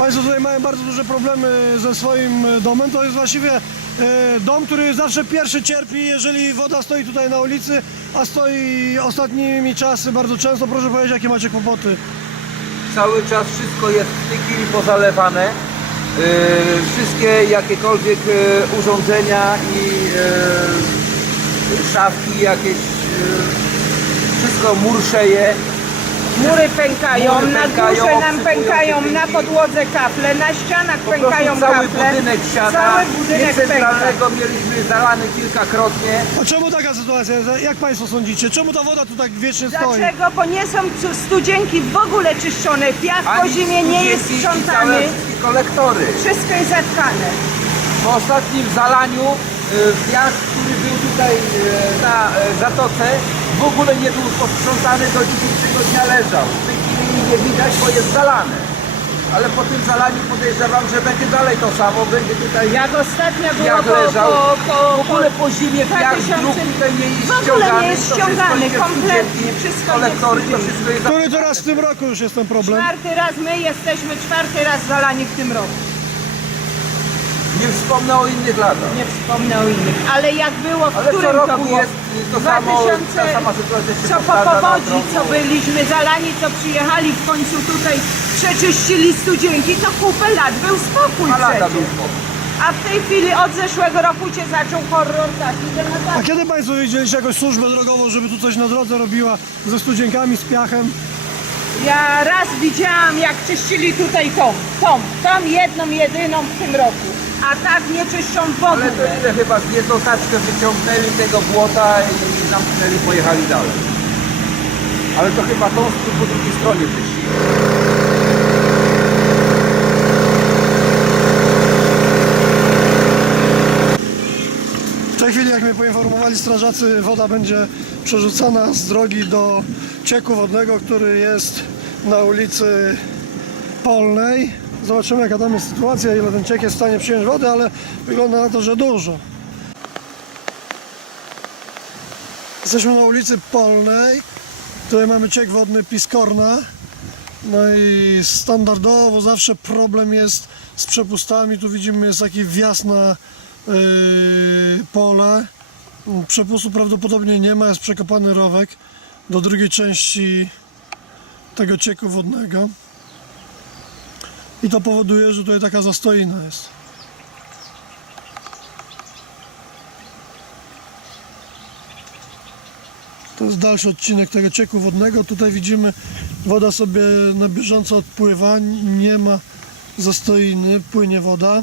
Państwo tutaj mają bardzo duże problemy ze swoim e, domem. To jest właściwie e, dom, który zawsze pierwszy cierpi, jeżeli woda stoi tutaj na ulicy, a stoi ostatnimi czasy bardzo często. Proszę powiedzieć, jakie macie kłopoty. Cały czas wszystko jest w tej chwili pozalewane. Yy, wszystkie jakiekolwiek yy, urządzenia i szafki jakieś, wszystko murszeje. Mury pękają, Mury na pękają, górze nam obsypują pękają, na podłodze kaple, na ścianach Po pękają cały kaple. budynek siada. Cały budynek pęka. centralnego mieliśmy zalany kilkakrotnie. A czemu taka sytuacja jest? Jak Państwo sądzicie? Czemu ta woda tu tak wiecznie stoi? Dlaczego? Bo nie są tu studzienki w ogóle czyszczone. Piach po Ani zimie nie jest studzienki i sprzątany. całe kolektory. Wszystko jest zatkane. Po ostatnim zalaniu y, piach, który był tutaj y, na y, zatoce, w ogóle nie był posprzątany do dzisiejszego dnia leżał. W tej chwili nie widać, bo jest zalane. Ale po tym zalaniu podejrzewam, że będzie dalej to samo, będzie tutaj Jak ostatnio było piach po, leżał. po, po, w ogóle po zimie piach z 2000 dróg tutaj nie jest W ogóle ściągany. nie jest to ściągany, kompletnie. Wszystko kolektory, to wszystko jest Który to raz w tym roku już jest ten problem? Czwarty raz my jesteśmy, czwarty raz zalani w tym roku. Nie wspomnę o innych latach. Nie wspomnę o innych. Ale jak było, w Ale co którym to roku było? jest to samo, 2000 ta sama sytuacja się Co po powtarza na powodzi, co byliśmy zalani, co przyjechali w końcu tutaj, przeczyścili studzienki, to kupę lat był spokój Dwa lata przecież. był spokój. A w tej chwili od zeszłego roku się zaczął horror taki, że A naprawdę kiedy Państwo widzieliście jakąś służbę drogową, żeby tu coś na drodze robiła ze studzienkami, z piachem? Ja raz widziałam, jak czyścili tutaj tą, tą, tą jedną, jedyną w tym roku. A tak nie czyszczą w ogóle. Ale to ile chyba z jedną taczkę wyciągnęli tego błota i zamknęli, pojechali dalej. Ale to chyba tą po drugiej stronie czyścili. W tej chwili, jak mnie poinformowali strażacy, woda będzie przerzucana z drogi do cieku wodnego, który jest na ulicy Polnej. Zobaczymy, jaka tam jest sytuacja, ile ten ciek jest w stanie przyjąć wody, ale wygląda na to, że dużo. Jesteśmy na ulicy Polnej. Tutaj mamy ciek wodny Piskorna. No i standardowo zawsze problem jest z przepustami. Tu widzimy jest taki wjazd na yy, pole. Przepustu prawdopodobnie nie ma, jest przekopany rowek do drugiej części tego cieku wodnego. I to powoduje, że tutaj taka zastoina jest. To jest dalszy odcinek tego cieku wodnego. Tutaj widzimy, woda sobie na bieżąco odpływa, nie ma zastoiny, płynie woda.